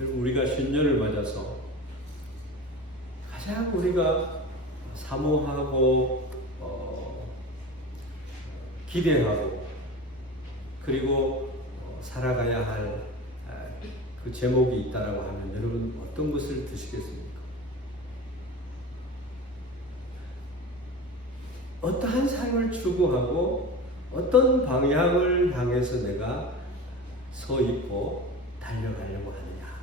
우리가 신년을 맞아서 가장 우리가 사모하고 기대하고 그리고 살아가야 할 그 제목이 있다라고 하면 여러분 어떤 것을 드시겠습니까? 어떠한 삶을 추구하고 어떤 방향을 향해서 내가 서 있고 달려가려고 하느냐.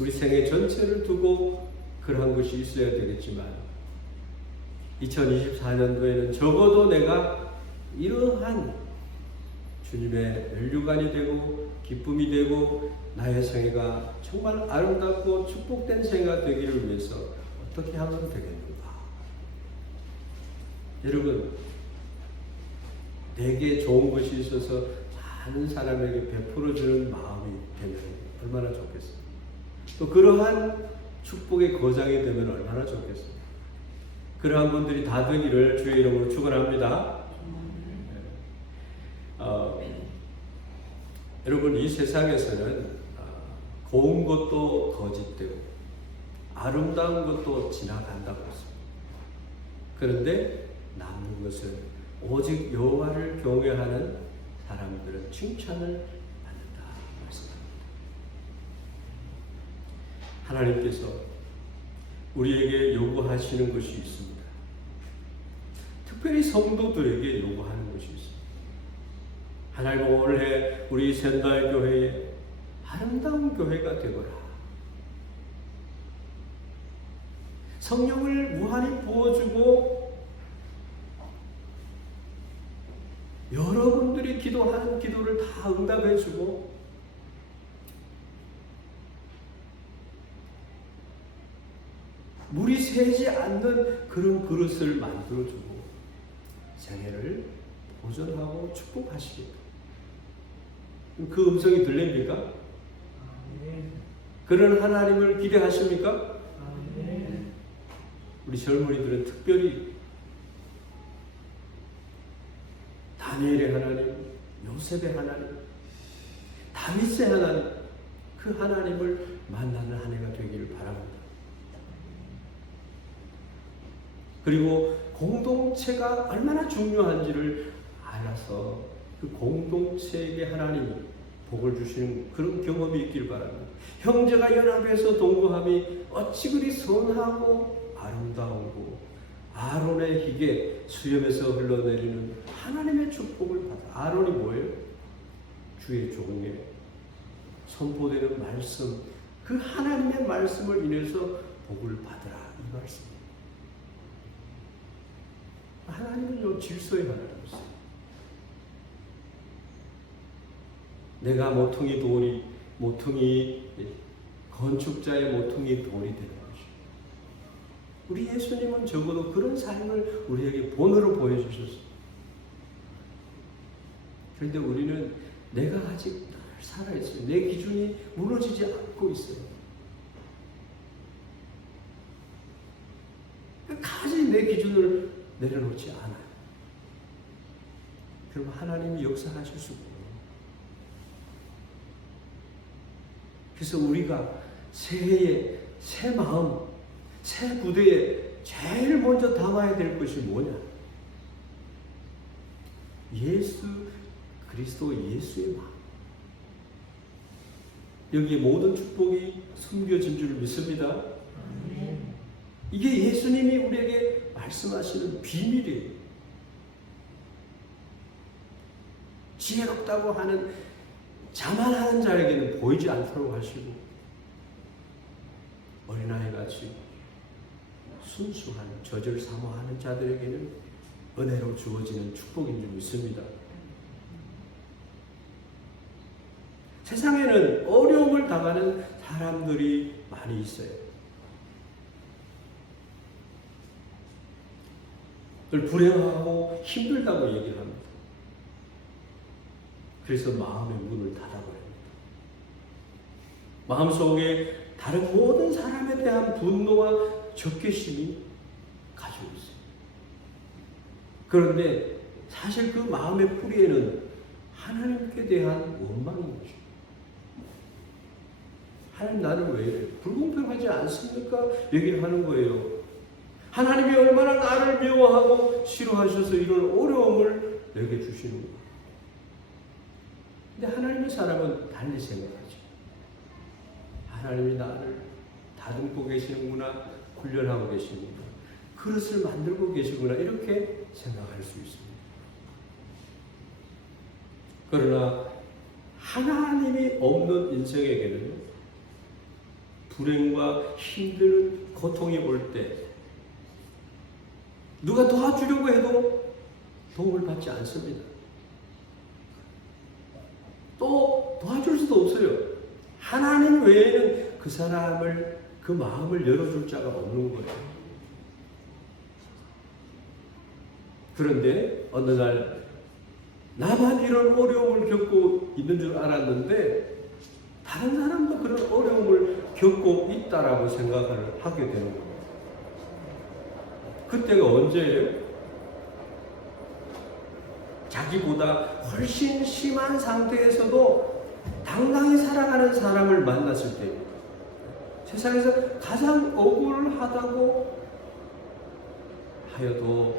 우리 생애 전체를 두고 그러한 것이 있어야 되겠지만 2024년도에는 적어도 내가 이러한 주님의 면류관이 되고 기쁨이 되고 나의 생애가 정말 아름답고 축복된 생애가 되기를 위해서 어떻게 하면 되겠는가? 여러분, 내게 좋은 것이 있어서 많은 사람에게 베풀어주는 마음이 되면 얼마나 좋겠어요. 또 그러한 축복의 거장이 되면 얼마나 좋겠어요. 그러한 분들이 다 되기를 주의 이름으로 축원합니다. 여러분, 이 세상에서는 고운 것도 거짓되고 아름다운 것도 지나간다고 했습니다. 그런데 남는 것은 오직 여호와를 경외하는 사람들은 칭찬을 받는다 말씀합니다. 하나님께서 우리에게 요구하시는 것이 있습니다. 특별히 성도들에게 요구하는 것이 있습니다. 하나님, 올해 우리 샌달 교회에 아름다운 교회가 되거라. 성령을 무한히 부어주고 여러분들이 기도하는 기도를 다 응답해주고 물이 새지 않는 그런 그릇을 만들어주고 생애를 보존하고 축복하시겠다. 그 음성이 들립니까? 그런 하나님을 기대하십니까? 우리 젊은이들은 특별히 다니엘의 하나님, 요셉의 하나님, 다윗의 하나님, 그 하나님을 만나는 한 해가 되기를 바랍니다. 그리고 공동체가 얼마나 중요한지를 알아서 그 공동체에게 하나님이 복을 주시는 그런 경험이 있길 바랍니다. 형제가 연합해서 동거함이 어찌 그리 선하고 아름다우고 아론의 희게 수염에서 흘러내리는 하나님의 축복을 받아. 아론이 뭐예요? 주의 종에 선포되는 말씀, 그 하나님의 말씀을 인해서 복을 받으라, 이 말씀입니다. 하나님은 요 질서의 하나님이세요. 내가 모퉁이 돌이, 모퉁이 건축자의 모퉁이 돌이 되는 것입니다. 우리 예수님은 적어도 그런 삶을 우리에게 본으로 보여주셨습니다. 그런데 우리는 내가 아직 늘 살아있어요. 내 기준이 무너지지 않고 있어요. 끝까지 내 기준을 내려놓지 않아요. 그럼 하나님이 역사하실 수 없어요. 그래서 우리가 새해에 새 마음, 새 부대에 제일 먼저 담아야 될 것이 뭐냐? 예수 그리스도 예수의 마음. 여기에 모든 축복이 숨겨진 줄 믿습니다. 이게 예수님이 우리에게 말씀하시는 비밀이에요. 지혜롭다고 하는 자만하는 자에게는 보이지 않도록 하시고 어린아이같이 순수한 젖을 사모하는 자들에게는 은혜로 주어지는 축복인 줄 믿습니다. 세상에는 어려움을 당하는 사람들이 많이 있어요. 늘 불행하고 힘들다고 얘기를 합니다. 그래서 마음의 문을 닫아버립니다. 마음속에 다른 모든 사람에 대한 분노와 적개심이 가지고 있어요. 그런데 사실 그 마음의 뿌리에는 하나님께 대한 원망인 것입니다. 하나님 나는 왜 이래? 불공평하지 않습니까? 얘기를 하는 거예요. 하나님이 얼마나 나를 미워하고 싫어하셔서 이런 어려움을 내게 주시는 거예요. 근데 하나님의 사람은 달리 생각하죠. 하나님이 나를 다듬고 계시는구나, 훈련하고 계시는구나, 그릇을 만들고 계시구나, 이렇게 생각할 수 있습니다. 그러나 하나님이 없는 인생에게는 불행과 힘든 고통이 올 때 누가 도와주려고 해도 도움을 받지 않습니다. 또 도와줄 수도 없어요. 하나님 외에는 그 사람을, 그 마음을 열어줄 자가 없는 거예요. 그런데 어느 날 나만 이런 어려움을 겪고 있는 줄 알았는데 다른 사람도 그런 어려움을 겪고 있다라고 생각을 하게 되는 거예요. 그때가 언제예요? 자기보다 훨씬 심한 상태에서도 당당히 살아가는 사람을 만났을 때, 세상에서 가장 억울하다고 하여도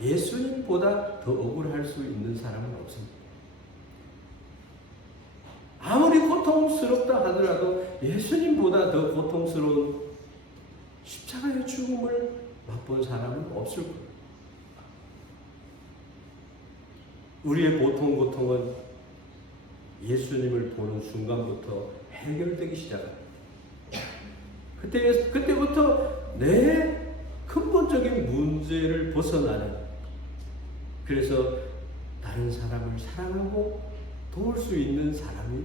예수님보다 더 억울할 수 있는 사람은 없습니다. 아무리 고통스럽다 하더라도 예수님보다 더 고통스러운 십자가의 죽음을 맛본 사람은 없을 거예요. 우리의 보통 고통은 예수님을 보는 순간부터 해결되기 시작합니다. 그때부터 내 근본적인 문제를 벗어나는, 그래서 다른 사람을 사랑하고 도울 수 있는 사람이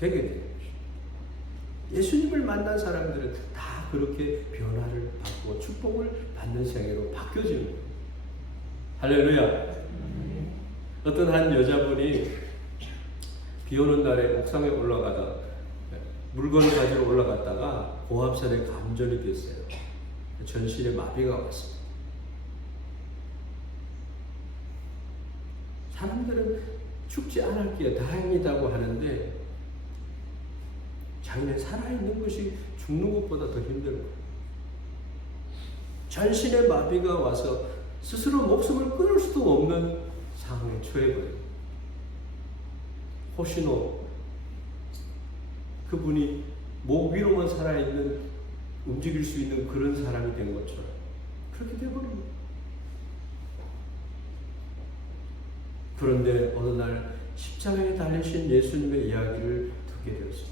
되게 되는 것입니다. 예수님을 만난 사람들은 다 그렇게 변화를 받고 축복을 받는 생애로 바뀌어지는 거예요. 할렐루야. 어떤 한 여자분이 비 오는 날에 옥상에 올라가다 물건을 가지러 올라갔다가 고압선에 감전이 됐어요. 전신에 마비가 왔습니다. 사람들은 죽지 않았기에 다행이라고 하는데 자기는 살아있는 것이 죽는 것보다 더 힘든 거예요. 전신에 마비가 와서 스스로 목숨을 끊을 수도 없는 상황에 처해버려요. 호시노, 그분이 목 위로만 살아있는, 움직일 수 있는 그런 사람이 된 것처럼 그렇게 되어버립니다. 그런데 어느 날 십자가에 달리신 예수님의 이야기를 듣게 되었습니다.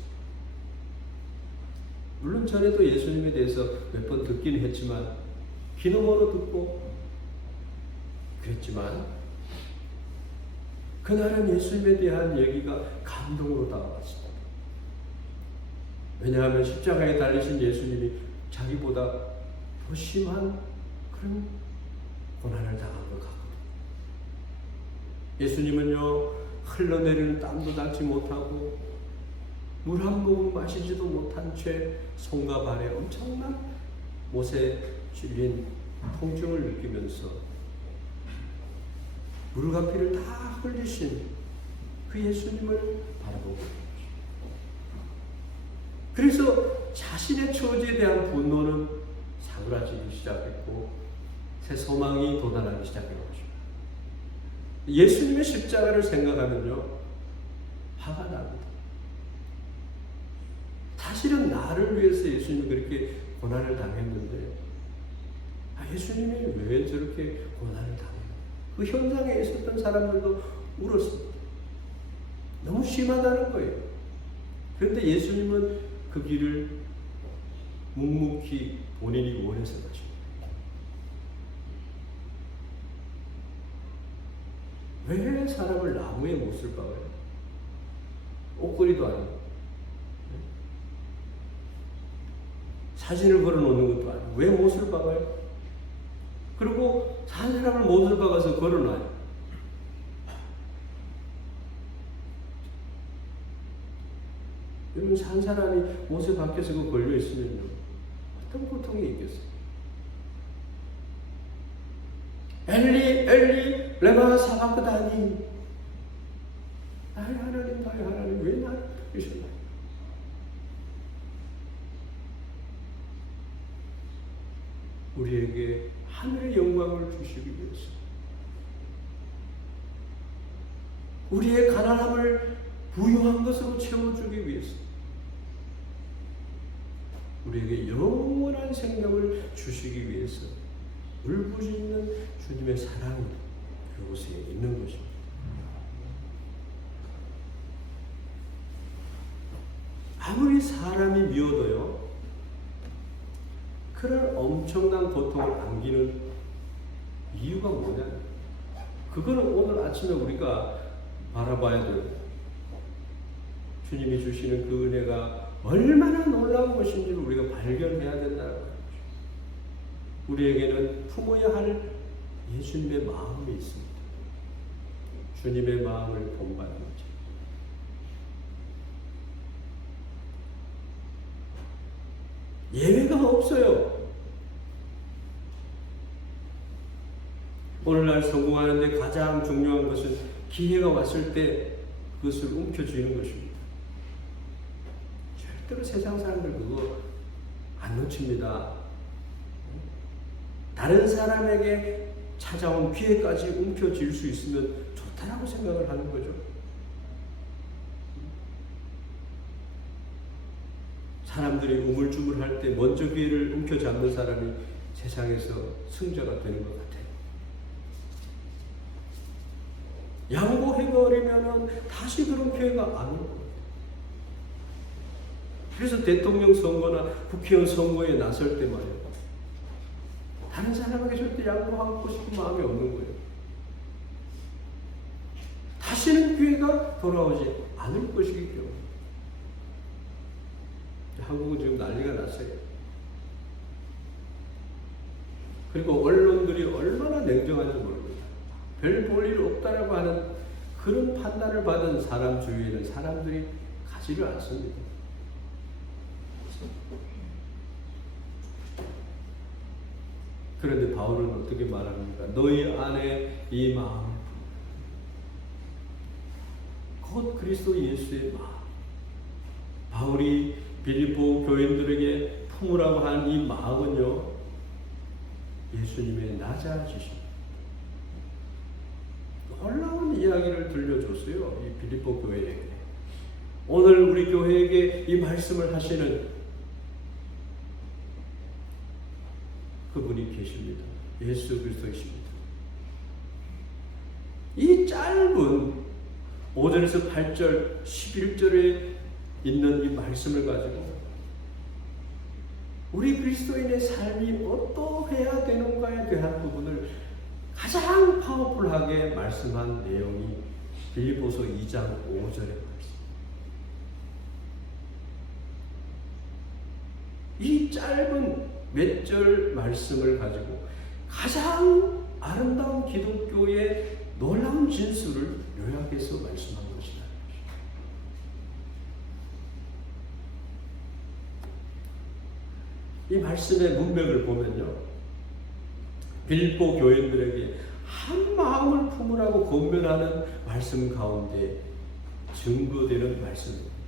물론 전에도 예수님에 대해서 몇 번 듣긴 했지만 귀너머로 듣고 그랬지만 그날은 예수님에 대한 얘기가 감동으로 다가왔습니다. 왜냐하면 십자가에 달리신 예수님이 자기보다 더 심한 그런 고난을 당한 것 같거든요. 예수님은요, 흘러내리는 땀도 닦지 못하고 물 한 모금 마시지도 못한 채 손과 발에 엄청난 못에 찔린 통증을 느끼면서 물과 피를 다 흘리신 그 예수님을 바라보고 있습니다. 그래서 자신의 처지에 대한 분노는 사그라지기 시작했고 새 소망이 돋아나기 시작한 것입니다. 예수님의 십자가를 생각하면요, 화가 납니다. 사실은 나를 위해서 예수님이 그렇게 고난을 당했는데 예수님이 왜 저렇게 고난을 당해요? 그 현장에 있었던 사람들도 울었습니다. 너무 심하다는 거예요. 그런데 예수님은 그 길을 묵묵히 본인이 원해서 가십니다. 왜 사람을 나무에 못을 박아요? 옷걸이도 아니고 사진을 걸어놓는 것도 아니고 왜 못을 박아요? 그리고 산 사람을 못을 박아서 걸어놔요. 여러분, 산 사람이 못에 박혀서 걸려있으면요, 어떤 고통이 있겠어요? 엘리 엘리 레마 사바크다니, 나의 하나님 나의 하나님 왜 나를 버리셨나요? 우리에게 하늘의 영광을 주시기 위해서, 우리의 가난함을 부유한 것으로 채워주기 위해서, 우리에게 영원한 생명을 주시기 위해서 울부짖는 주님의 사랑이 그곳에 있는 것입니다. 아무리 사람이 미워도요, 그런 엄청난 고통을 안기는 이유가 뭐냐? 그거는 오늘 아침에 우리가 바라봐야 돼요. 주님이 주시는 그 은혜가 얼마나 놀라운 것인지를 우리가 발견해야 된다는 거죠. 우리에게는 품어야 할 예수님의 마음이 있습니다. 주님의 마음을 본받는 거죠. 예외가 없어요. 오늘날 성공하는데 가장 중요한 것은 기회가 왔을 때 그것을 움켜쥐는 것입니다. 절대로 세상 사람들 그거 안 놓칩니다. 다른 사람에게 찾아온 기회까지 움켜쥘 수 있으면 좋다라고 생각을 하는 거죠. 사람들이 우물쭈물할 때 먼저 기회를 움켜잡는 사람이 세상에서 승자가 되는 것 같아요. 양보해버리면 다시 그런 기회가 안 올 거예요. 그래서 대통령 선거나 국회의원 선거에 나설 때 말이에요, 다른 사람에게 절대 양보하고 싶은 마음이 없는 거예요. 다시는 기회가 돌아오지 않을 것이기 때문에. 한국은 지금 난리가 났어요. 그리고 언론들이 얼마나 냉정한지 모릅니다. 별 볼 일 없다라고 하는 그런 판단을 받은 사람 주위에는 사람들이 가지를 않습니다. 그런데 바울은 어떻게 말합니까? 너희 안에 이 마음을 곧 그리스도 예수의 마음. 바울이 빌립보 교인들에게 품으라고 한 이 마음은요, 예수님의 낮아지심. 놀라운 이야기를 들려줬어요, 이 빌립보 교회에게. 오늘 우리 교회에게 이 말씀을 하시는 그분이 계십니다. 예수 그리스도이십니다. 이 짧은 5절에서 8절, 11절에 있는 이 말씀을 가지고 우리 그리스도인의 삶이 어떠해야 되는가에 대한 부분을 가장 파워풀하게 말씀한 내용이 빌립보서 2장 5절의 말씀. 이 짧은 몇 절 말씀을 가지고 가장 아름다운 기독교의 놀라운 진수를 요약해서 말씀한 것이다. 이 말씀의 문맥을 보면요, 빌립보 교인들에게 한 마음을 품으라고 권면하는 말씀 가운데 증거되는 말씀입니다.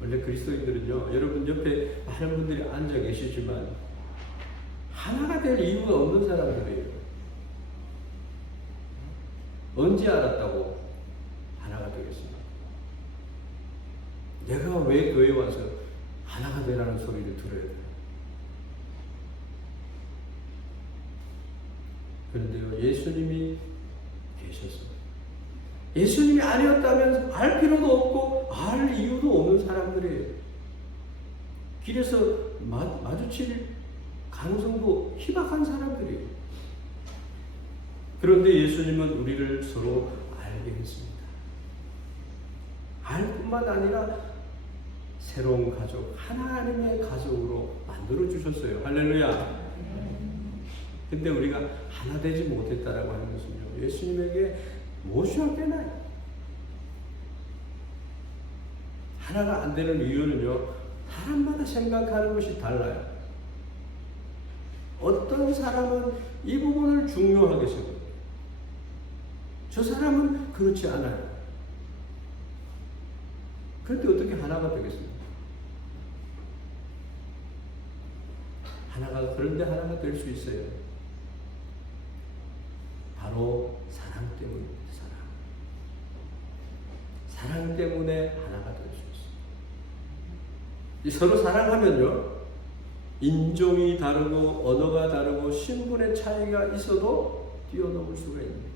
원래 그리스도인들은요, 여러분 옆에 많은 분들이 앉아 계시지만 하나가 될 이유가 없는 사람들이에요. 언제 알았다고 하나가 되겠습니까? 내가 왜 교회 와서 하나가 되라는 소리를 들어야 돼요? 그런데요, 예수님이 계셔서, 예수님이 아니었다면 알 필요도 없고 알 이유도 없는 사람들이에요. 길에서 마주칠 가능성도 희박한 사람들이에요. 그런데 예수님은 우리를 서로 알게 했습니다. 알 뿐만 아니라 새로운 가족, 하나님의 가족으로 만들어 주셨어요. 할렐루야. 근데 우리가 하나 되지 못했다라고 하는 것은요, 예수님에게 무엇이 깨나요? 하나가 안 되는 이유는요, 사람마다 생각하는 것이 달라요. 어떤 사람은 이 부분을 중요하게 생각해요. 저 사람은 그렇지 않아요. 그런데 어떻게 하나가 되겠습니까? 그런데 하나가 될 수 있어요. 바로 사랑 때문입니다. 사랑 때문에 하나가 될 수 있어요. 서로 사랑하면요, 인종이 다르고 언어가 다르고 신분의 차이가 있어도 뛰어넘을 수가 있는 거예요.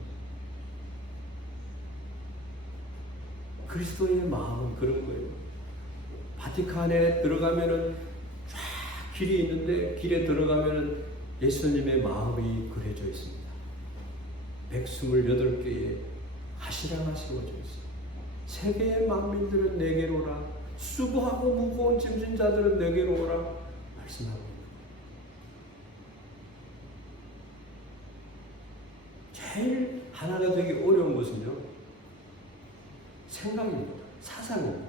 그리스도의 마음은 그런 거예요. 바티칸에 들어가면은 쫙 길이 있는데 길에 들어가면은 예수님의 마음이 그려져 있습니다. 128개의 가시라가 세워져 있어요. 세계의 만민들은 내게로 오라. 수고하고 무거운 짐진 자들은 내게로 오라. 말씀하고 있는 거예요. 제일 하나가 되기 어려운 것은요, 생각입니다. 사상입니다.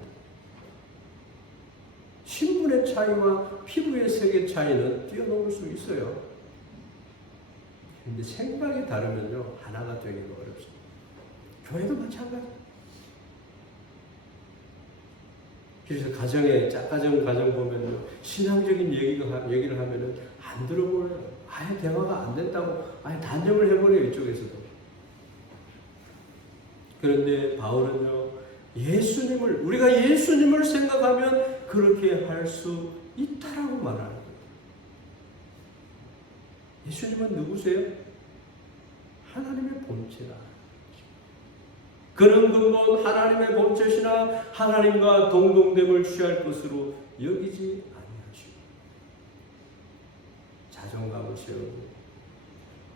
신분의 차이와 피부의 색의 차이는 뛰어넘을 수 있어요. 그런데 생각이 다르면요, 하나가 되기가 어렵습니다. 교회도 마찬가지입니다. 그래서 짝가정 가정 보면요, 신앙적인 얘기를 하면은 안 들어보여요. 아예 대화가 안 된다고 아예 단정을 해버려요, 이쪽에서도. 그런데 바울은요, 우리가 예수님을 생각하면 그렇게 할 수 있다라고 말하는 거예요. 예수님은 누구세요? 하나님의 본체라. 그는 근본 하나님의 본체시나 하나님과 동등됨을 취할 것으로 여기지 아니하시고 자존감을 세우고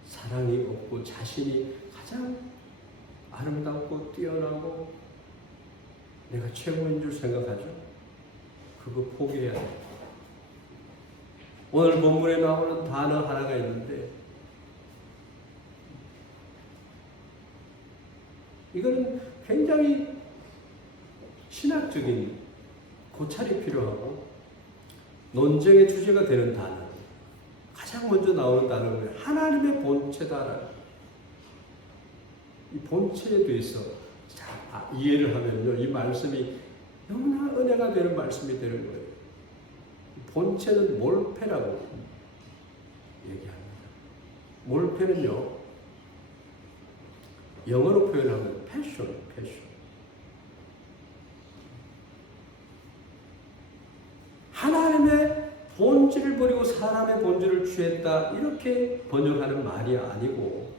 사랑이 없고 자신이 가장 아름답고 뛰어나고 내가 최고인 줄 생각하죠. 그거 포기해야 돼요. 오늘 본문에 나오는 단어 하나가 있는데 이거는 굉장히 신학적인 고찰이 필요하고 논쟁의 주제가 되는 단어. 가장 먼저 나오는 단어는 하나님의 본체다라는. 이 본체에 대해서 이해를 하면요, 이 말씀이 너무나 은혜가 되는 말씀이 되는 거예요. 본체는 몰페라고 얘기합니다. 몰페는요, 영어로 표현하면 패션. 하나님의 본질을 버리고 사람의 본질을 취했다, 이렇게 번역하는 말이 아니고,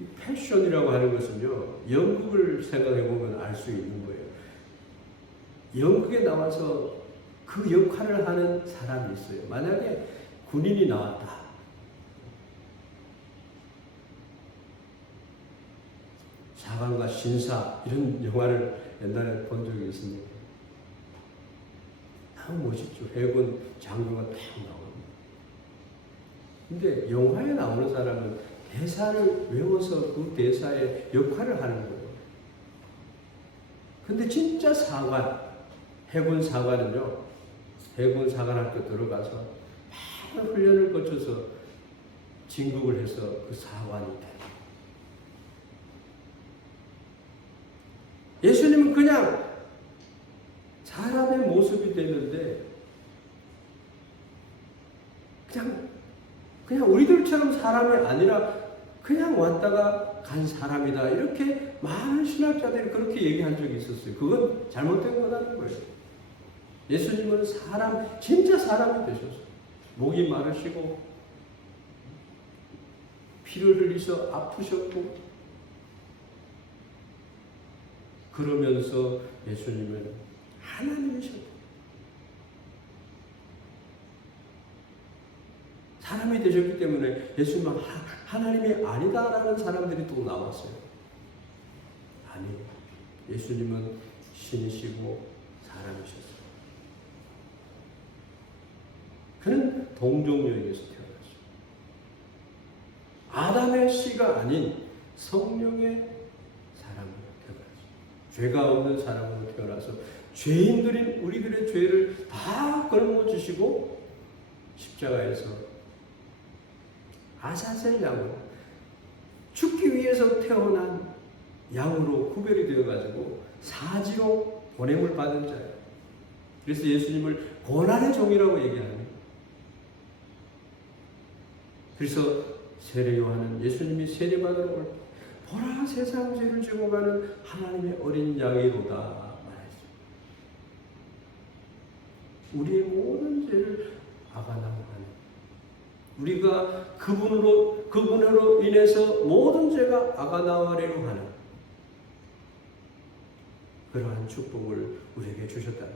이 패션이라고 하는 것은요, 연극을 생각해 보면 알 수 있는 거예요. 연극에 나와서 그 역할을 하는 사람이 있어요. 만약에 군인이 나왔다. 사관과 신사, 이런 영화를 옛날에 본 적이 있습니다. 너무 멋있죠. 해군 장교가 딱 나옵니다. 근데 영화에 나오는 사람은 대사를 외워서 그 대사의 역할을 하는 거예요. 근데 진짜 해군 사관은요, 해군 사관학교 들어가서 많은 훈련을 거쳐서 진급을 해서 그 사관이 돼요. 예수님은 그냥 사람의 모습이 됐는데 그냥 우리들처럼 사람이 아니라 그냥 왔다가 간 사람이다, 이렇게 많은 신학자들이 그렇게 얘기한 적이 있었어요. 그건 잘못된 거라는 거예요. 예수님은 진짜 사람이 되셨어요. 목이 마르시고 피를 흘리셔 아프셨고, 그러면서 예수님은 하나님이셨다. 사람이 되셨기 때문에 예수님은 하나님이 아니다라는 사람들이 또 나왔어요. 아니, 예수님은 신이시고 사람이셨어요. 그는 동정녀에게서 태어났어요. 아담의 씨가 아닌 성령의 사람으로 태어났어요. 죄가 없는 사람으로 태어나서 죄인들인 우리들의 죄를 다 걸어주시고 십자가에서 아사셀 양으로, 죽기 위해서 태어난 양으로 구별이 되어가지고 사지로 보냄을 받은 자예요. 그래서 예수님을 고난의 종이라고 얘기합니다. 그래서 세례 요한은 예수님이 세례받으러 올 때 보라 세상 죄를 지고 가는 하나님의 어린 양이로다 말했습니다. 우리의 모든 죄를 아가나고 하는, 우리가 그분으로 인해서 모든 죄가 아가나와리로 하는 그러한 축복을 우리에게 주셨다.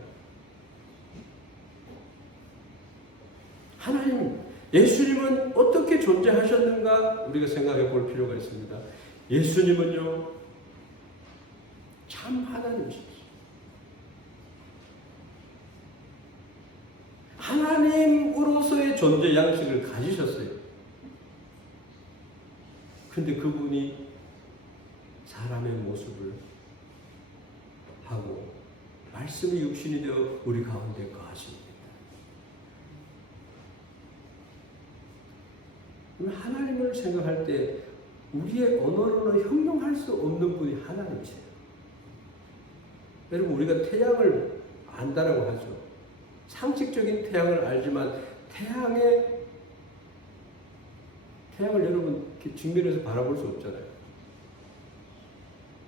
하나님, 예수님은 어떻게 존재하셨는가 우리가 생각해 볼 필요가 있습니다. 예수님은요, 참 하나님이셨어요. 하나님으로서의 존재 양식을 가지셨어요. 근데 그분이 사람의 모습을 하고 말씀이 육신이 되어 우리 가운데 거하십니다. 하나님을 생각할 때 우리의 언어로는 형용할 수 없는 분이 하나님이세요. 여러분, 우리가 태양을 안다라고 하죠. 상식적인 태양을 알지만 태양을 여러분 이렇게 직면에서 바라볼 수 없잖아요.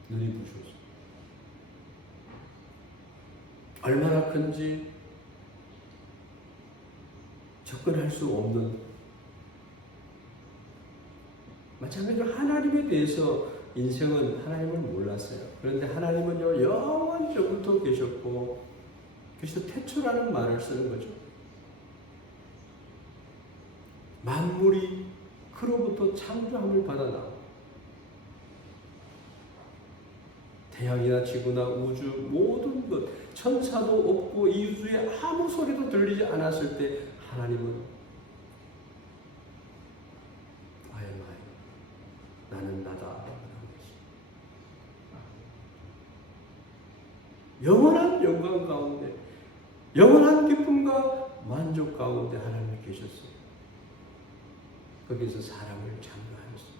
눈이 부셔서. 얼마나 큰지 접근할 수 없는, 마찬가지로 하나님에 대해서 인생은 하나님을 몰랐어요. 그런데 하나님은요, 영원전부터 계셨고, 그래서 태초라는 말을 쓰는 거죠. 만물이 그로부터 창조함을 받아 나오고, 태양이나 지구나 우주 모든 것, 천사도 없고 이 우주에 아무 소리도 들리지 않았을 때 하나님은 나는 나다. 영원한 영광 가운데, 영원한 기쁨과 만족 가운데 하나님이 계셨어요. 거기서 사람을 창조하셨어요.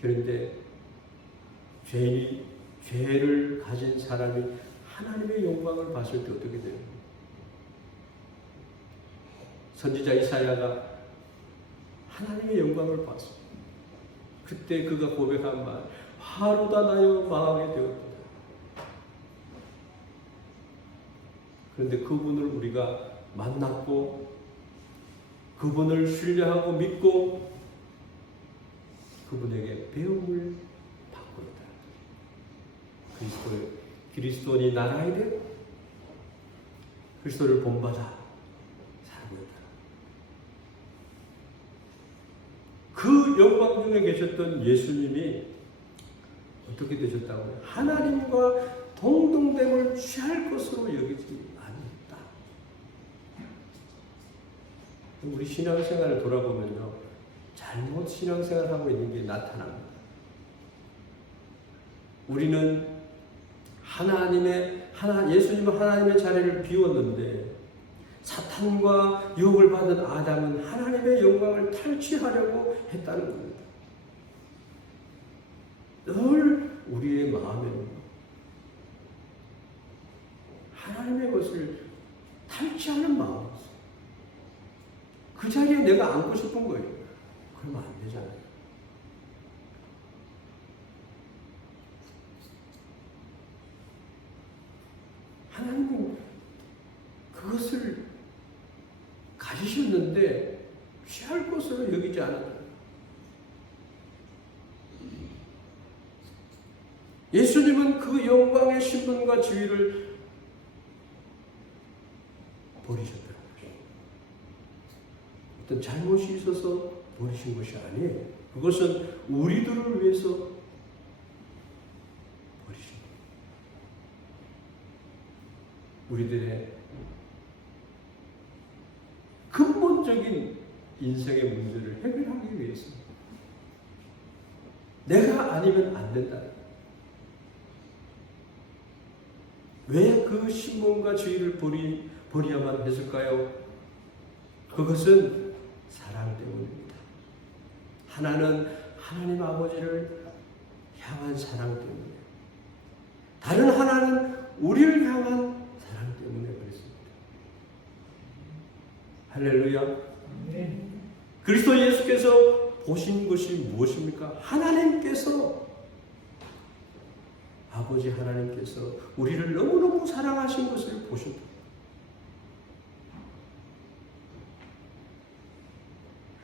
그런데 죄를 가진 사람이 하나님의 영광을 봤을 때 어떻게 돼요? 선지자 이사야가 하나님의 영광을 봤어요. 그때 그가 고백한 말, 하루다 나여 망하게 되었다. 그런데 그분을 우리가 만났고 그분을 신뢰하고 믿고 그분에게 배움을 받고 있다. 그리스도인이 나라야 되고 그리스도를 본받아 살고 있다. 그 영광 중에 계셨던 예수님이 어떻게 되셨다고요? 하나님과 동등됨을 취할 것으로 여기지 않았다. 우리 신앙생활을 돌아보면요, 잘못 신앙생활을 하고 있는 게 나타납니다. 우리는 예수님은 하나님의 자리를 비웠는데 사탄과 유혹을 받은 아담은 하나님의 영광을 탈취하려고 했다는 겁니다. 늘 우리의 마음에는 하나님의 것을 탈취하는 마음이 있어요. 그 자리에 내가 앉고 싶은 거예요. 그러면 안 되잖아요. 하나님은 그것을 가지셨는데 취할 것으로 여기지 않았다. 예수님은 그 영광의 신분과 지위를 버리셨다는 거죠. 어떤 잘못이 있어서 버리신 것이 아니에요. 그것은 우리들을 위해서 버리신 거예요. 우리들의 근본적인 인생의 문제를 해결하기 위해서 내가 아니면 안 된다. 왜 그 신분과 지위를 버려야만 했을까요? 그것은 사랑 때문입니다. 하나는 하나님 아버지를 향한 사랑 때문이에요. 다른 하나는 우리를 향한 사랑 할렐루야. 그리스도 예수께서 보신 것이 무엇입니까? 하나님께서, 아버지 하나님께서 우리를 너무너무 사랑하신 것을 보셨다.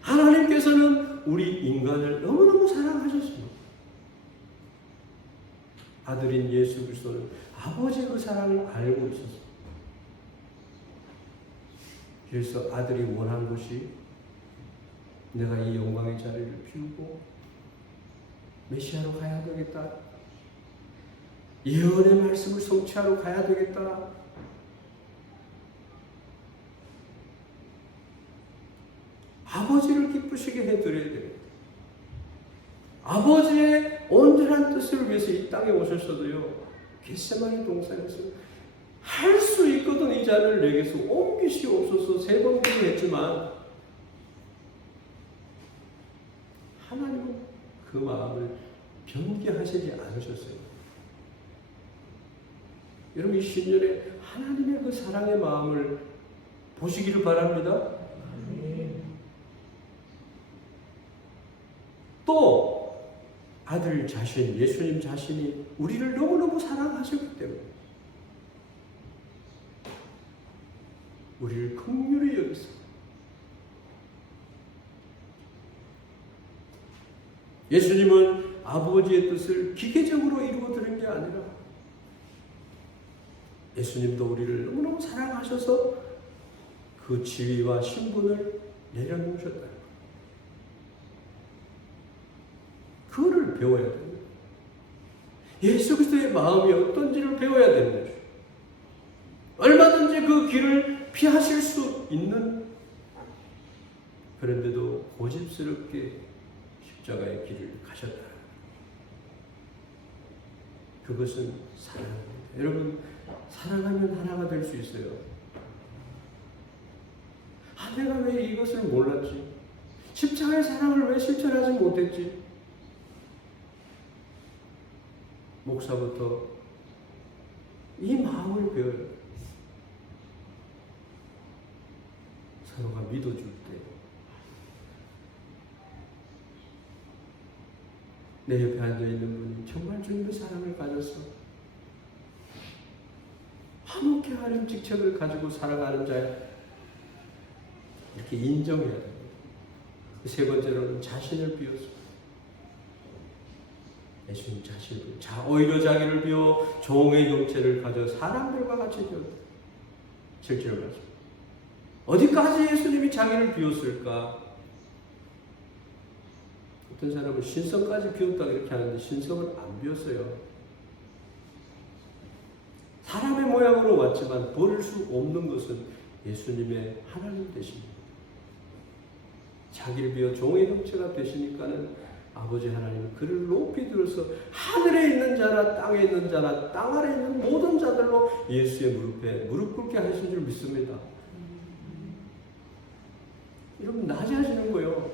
하나님께서는 우리 인간을 너무너무 사랑하셨습니다. 아들인 예수 그리스도는 아버지의 그 사랑을 알고 있었습니다. 그래서 아들이 원한 것이 내가 이 영광의 자리를 비우고 메시아로 가야 되겠다. 예언의 말씀을 성취하러 가야 되겠다. 아버지를 기쁘시게 해드려야 되겠다. 아버지의 온전한 뜻을 위해서 이 땅에 오셨어도요, 겟세마네 동산에서 할 수 있거든 이 잔을 내게서 옮기시옵소서 3번 기도했지만 하나님은 그 마음을 변개하시지 않으셨어요. 여러분 이 신년에 하나님의 그 사랑의 마음을 보시기를 바랍니다. 또 아들 자신, 예수님 자신이 우리를 너무너무 사랑하셨기 때문에 우리를 긍휼히 여기서 예수님은 아버지의 뜻을 기계적으로 이루어드린 게 아니라 예수님도 우리를 너무너무 사랑하셔서 그 지위와 신분을 내려놓으셨다. 그거를 배워야 됩니다. 예수 그리스도의 마음이 어떤지를 배워야 되는 거죠. 얼마든지 그 길을 피하실 수 있는, 그런데도 고집스럽게 십자가의 길을 가셨다. 그것은 사랑입니다. 여러분 사랑하면 하나가 될 수 있어요. 내가 왜 이것을 몰랐지? 십자가의 사랑을 왜 실천하지 못했지? 목사부터 이 마음을 배워요. 서로가 믿어줄 때 내 옆에 앉아있는 분이 정말 주님의 사랑을 가졌어. 화목해 하는 직책을 가지고 살아가는 자야. 이렇게 인정해야 됩니다. 3번째로는 자신을 비워서 예수님 자신을 오히려 자기를 비워 종의 형체를 가져 사람들과 같이 되었다. 7절 말씀. 어디까지 예수님이 자기를 비웠을까? 어떤 사람은 신성까지 비웠다 이렇게 하는데 신성은 안 비웠어요. 사람의 모양으로 왔지만 버릴 수 없는 것은 예수님의 하나님 되십니다. 자기를 비워 종의 형체가 되시니까는 아버지 하나님은 그를 높이 들어서 하늘에 있는 자나 땅에 있는 자나 땅 아래 있는 모든 자들로 예수의 무릎에 무릎 꿇게 하신 줄 믿습니다. 여러분 낮아지는 거예요.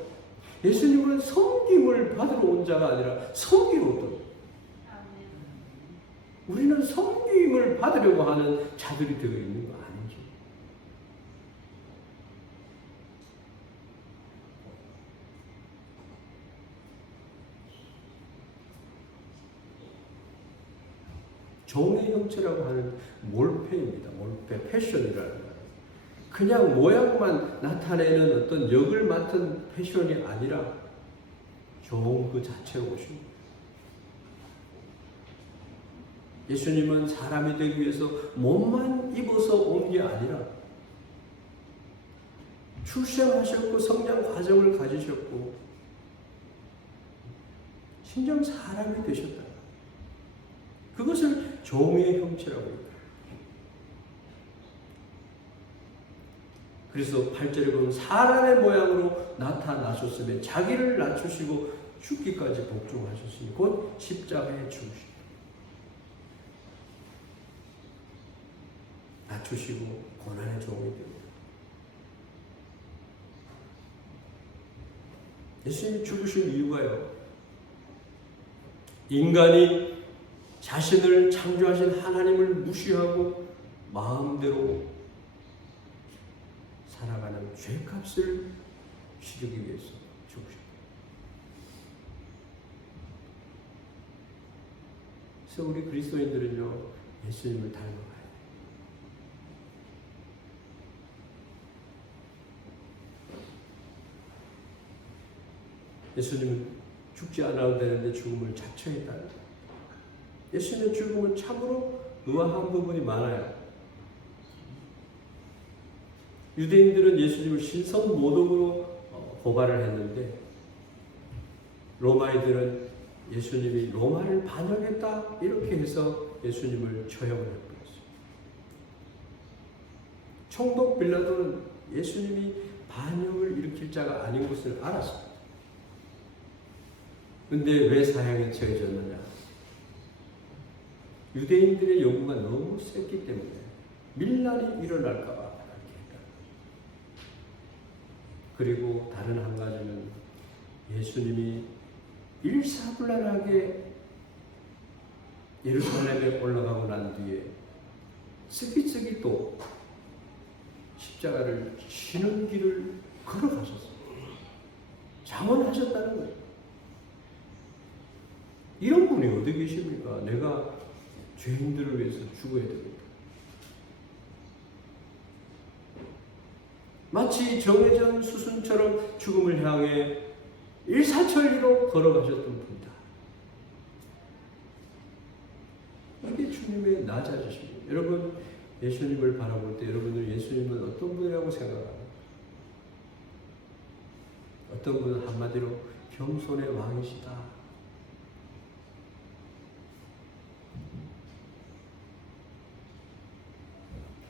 예수님은 섬김을 받으러 온 자가 아니라 섬기러 온. 우리는 섬김을 받으려고 하는 자들이 되어 있는 거 아닌지. 종의 형체라고 하는 몰패입니다. 몰패, 패션이라는 거예요. 그냥 모양만 나타내는 어떤 역을 맡은 패션이 아니라 종 그 자체로 오십니다. 예수님은 사람이 되기 위해서 몸만 입어서 온 게 아니라 출생하셨고 성장 과정을 가지셨고 진정 사람이 되셨다. 그것을 종의 형체라고 합니다. 그래서 8절에 보면 사람의 모양으로 나타나셨으며 자기를 낮추시고 죽기까지 복종하셨으니 곧 십자가에 죽으시고 낮추시고 고난의 종이 됩니다. 예수님이 죽으신 이유가요, 인간이 자신을 창조하신 하나님을 무시하고 마음대로 살아가는 죄값을 치르기 위해서 죽으셨다. 그래서 우리 그리스도인들은요, 예수님을 닮아가야 돼요. 예수님은 죽지 않아도 되는데 죽음을 자처했다는 거예요. 예수님의 죽음은 참으로 의아한 부분이 많아요. 유대인들은 예수님을 신성모독으로 고발을 했는데 로마인들은 예수님이 로마를 반역했다 이렇게 해서 예수님을 처형을 해버렸어요. 총독 빌라도는 예수님이 반역을 일으킬 자가 아닌 것을 알았습니다. 근데 왜 사형에 처해졌느냐? 유대인들의 요구가 너무 셌기 때문에 밀란이 일어날까 봐 그렇게 했다. 그리고 다른 한 가지는 예수님이 일사불란하게 예루살렘에 올라가고 난 뒤에 스키스키 또 십자가를 치는 길을 걸어가셨어요. 장원하셨다는 거예요. 이런 분이 어디 계십니까? 내가 죄인들을 위해서 죽어야 됩니다. 마치 정해진 수순처럼 죽음을 향해 일사천리로 걸어가셨던 분이다. 이게 주님의 낮아지십니다. 여러분, 예수님을 바라볼 때 여러분들 예수님은 어떤 분이라고 생각합니까? 어떤 분은 한마디로 겸손의 왕이시다.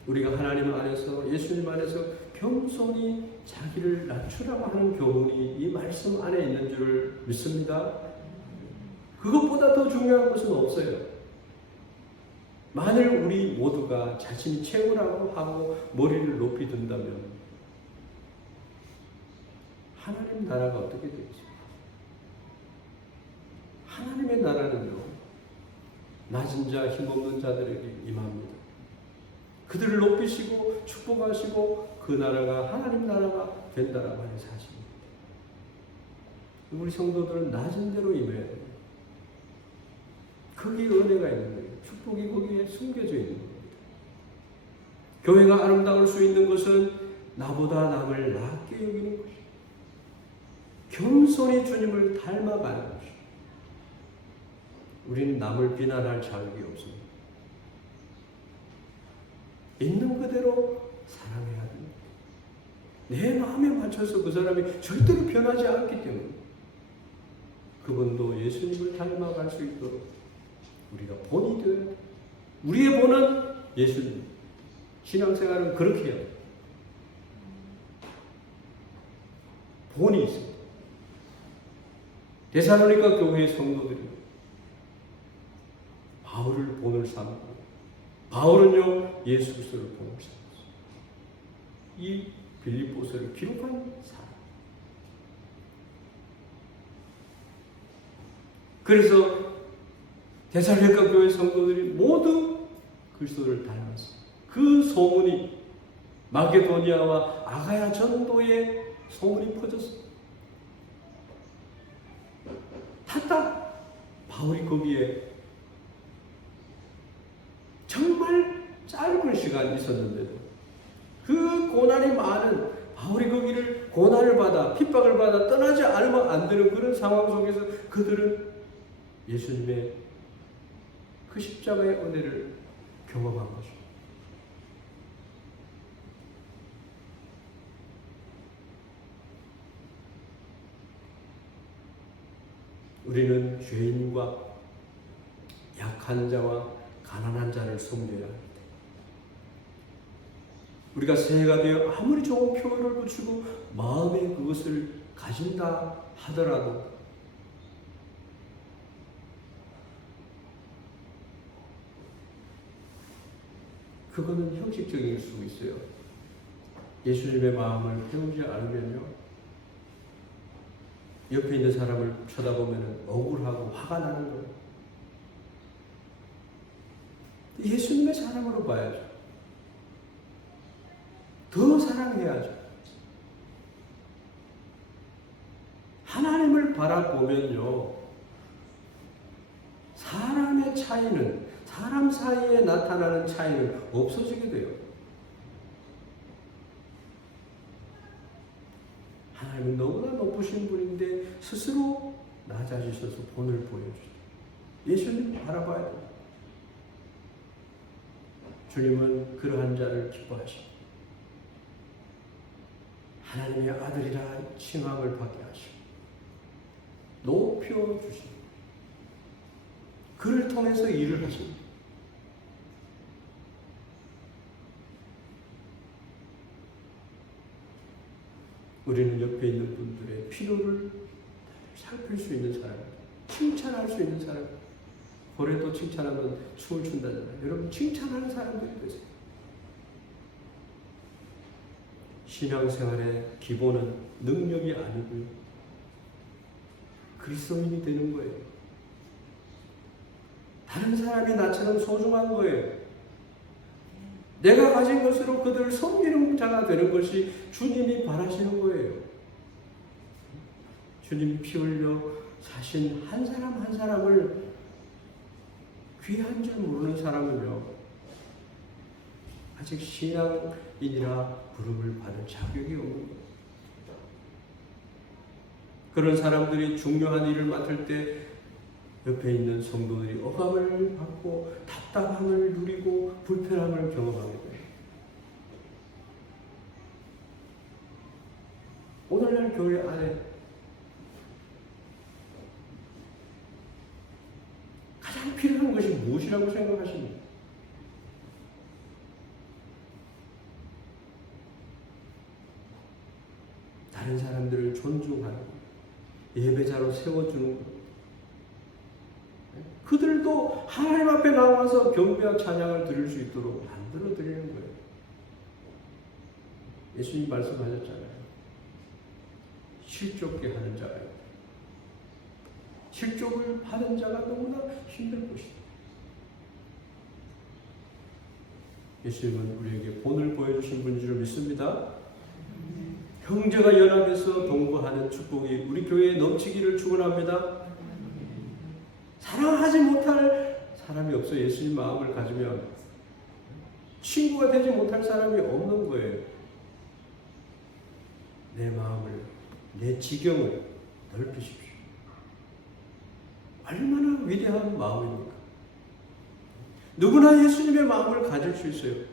우리가 하나님 안에서, 예수님 안에서 겸손히 자기를 낮추라고 하는 교훈이 이 말씀 안에 있는 줄 믿습니다. 그것보다 더 중요한 것은 없어요. 만일 우리 모두가 자신이 최고라고 하고 머리를 높이 든다면 하나님 나라가 어떻게 되겠습니까? 하나님의 나라는요, 낮은 자, 힘없는 자들에게 임합니다. 그들을 높이시고 축복하시고 그 나라가 하나님 나라가 된다라고 하는 사실입니다. 우리 성도들은 낮은 대로 임해야 돼요. 거기에 은혜가 있는 거예요. 축복이 거기에 숨겨져 있는 겁니다. 교회가 아름다울 수 있는 것은 나보다 남을 낮게 여기는 것이에요. 겸손히 주님을 닮아가는 것이에요. 우리는 남을 비난할 자격이 없습니다. 있는 그대로 사랑해야 됩니다. 내 마음에 맞춰서 그 사람이 절대로 변하지 않기 때문에 그분도 예수님을 닮아갈 수 있도록 우리가 본이 되어야 돼요. 우리의 본은 예수님. 신앙생활은 그렇게 해요. 본이 있습니다. 데살로니가 교회의 성도들이 바울을 본을 삼고 바울은요 예수 그리스도를 본을 삼았어요. 이 빌립보서를 기록한 사람. 그래서 데살로니가 교회 성도들이 모두 그리스도를 닮았어요. 그 소문이 마게도니아와 아가야 전도에 소문이 퍼졌어요. 탔다. 바울이 거기에 정말 짧은 시간 있었는데도 그 고난이 많은 바울이 거기를 고난을 받아 핍박을 받아 떠나지 않으면 안 되는 그런 상황 속에서 그들은 예수님의 그 십자가의 은혜를 경험한 것입니다. 우리는 죄인과 약한 자와 가난한 자를 섬겨야 합니다. 우리가 새해가 되어 아무리 좋은 표현을 붙이고 마음에 그것을 가진다 하더라도 그거는 형식적일 수 있어요. 예수님의 마음을 배우지 않으면요, 옆에 있는 사람을 쳐다보면 억울하고 화가 나는 거예요. 예수님의 사랑으로 봐야죠. 더 사랑해야죠. 하나님을 바라보면요, 사람의 차이는, 사람 사이에 나타나는 차이는 없어지게 돼요. 하나님은 너무나 높으신 분인데 스스로 낮아지셔서 본을 보여주죠. 예수님 바라봐야 돼요. 주님은 그러한 자를 기뻐하시고 하나님의 아들이라 칭함을 받게 하시고 높여주시고 그를 통해서 일을 하십니다. 우리는 옆에 있는 분들의 필요를 살필 수 있는 사람입니다. 칭찬할 수 있는 사람. 고래도 칭찬하면 춤을 춘다잖아요. 여러분 칭찬하는 사람들이 되세요. 신앙생활의 기본은 능력이 아니고요, 그리스도인이 되는 거예요. 다른 사람이 나처럼 소중한 거예요. 내가 가진 것으로 그들을 섬기는 자가 되는 것이 주님이 바라시는 거예요. 주님이 피 흘려 사신 한 사람 한 사람을 귀한 줄 모르는 사람은요, 아직 신앙인이라 부름을 받을 자격이 없는 거예요. 그런 사람들이 중요한 일을 맡을 때 옆에 있는 성도들이 억압을 받고 답답함을 누리고 불편함을 경험하게 돼요. 오늘날 교회 안에 가장 필요한 것이 무엇이라고 생각하십니까? 다른 사람들을 존중하는 것, 예배자로 세워주는 것, 그들도 하나님 앞에 나와서 경배와 찬양을 드릴 수 있도록 만들어 드리는 거예요. 예수님 말씀하셨잖아요. 실족게 하는 자가 있다. 실족을 받은 자가 너무나 힘들 것이다. 예수님은 우리에게 본을 보여주신 분인 줄 믿습니다. 형제가 연합해서 동거하는 축복이 우리 교회에 넘치기를 축원합니다. 사랑하지 못할 사람이 없어. 예수님 마음을 가지면 친구가 되지 못할 사람이 없는 거예요. 내 마음을, 내 지경을 넓히십시오. 얼마나 위대한 마음입니까? 누구나 예수님의 마음을 가질 수 있어요.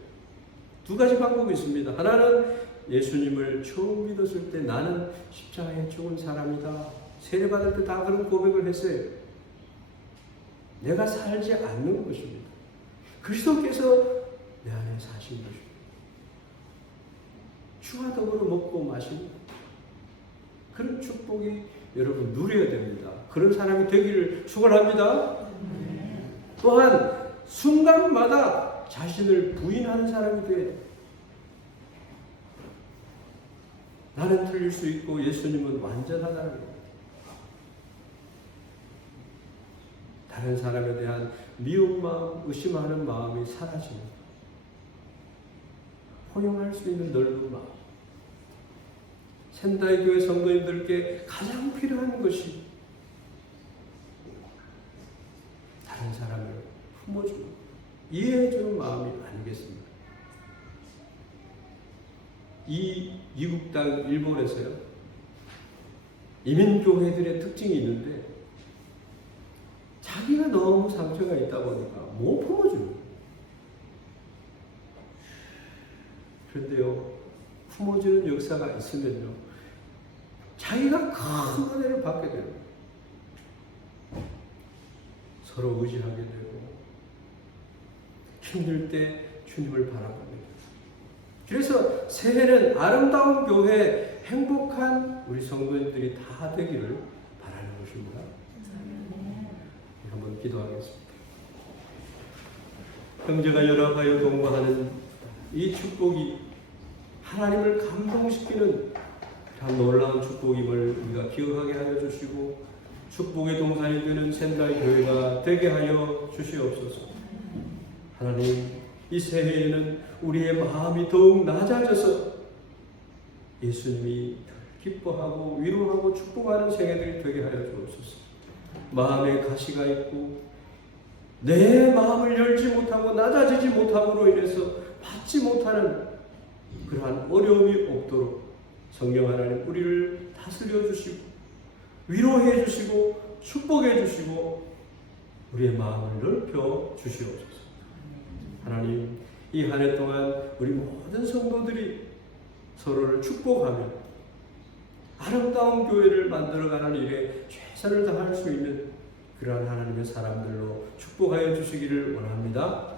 두 가지 방법이 있습니다. 하나는 예수님을 처음 믿었을 때 나는 십자가에 죽은 사람이다. 세례받을 때 다 그런 고백을 했어요. 내가 살지 않는 것입니다. 그리스도께서 내 안에 사신 것입니다. 주와 더불어 먹고 마시는 그런 축복이 여러분 누려야 됩니다. 그런 사람이 되기를 축원합니다. 또한 순간마다 자신을 부인하는 사람이 돼. 나는 틀릴 수 있고 예수님은 완전하다는 거예요. 다른 사람에 대한 미운 마음, 의심하는 마음이 사라지는 거예요. 포용할 수 있는 넓은 마음. 센다이 교회 성도님들께 가장 필요한 것이 다른 사람을 품어주는, 이해해주는 마음이 아니겠습니까? 이 미국 땅 일본에서요, 이민교회들의 특징이 있는데 자기가 너무 상처가 있다 보니까 못 품어주는 거예요. 그런데요, 품어주는 역사가 있으면요, 자기가 큰 은혜를 받게 돼요. 서로 의지하게 되고 힘들 때 주님을 바라봅니다. 그래서 새해는 아름다운 교회, 행복한 우리 성도님들이 다 되기를 바라는 것입니다. 한번 기도하겠습니다. 형제가 연합하여 동거하는 이 축복이 하나님을 감동시키는 참 놀라운 축복임을 우리가 기억하게 하여 주시고 축복의 동산이 되는 센다이 교회가 되게 하여 주시옵소서. 하나님, 이 새해에는 우리의 마음이 더욱 낮아져서 예수님이 기뻐하고 위로하고 축복하는 생애들이 되게 하여 주옵소서. 마음에 가시가 있고 내 마음을 열지 못하고 낮아지지 못함으로 인해서 받지 못하는 그러한 어려움이 없도록 성령 하나님 우리를 다스려 주시고 위로해 주시고 축복해 주시고 우리의 마음을 넓혀 주시옵소서. 하나님, 이 한 해 동안 우리 모든 성도들이 서로를 축복하며 아름다운 교회를 만들어가는 일에 최선을 다할 수 있는 그러한 하나님의 사람들로 축복하여 주시기를 원합니다.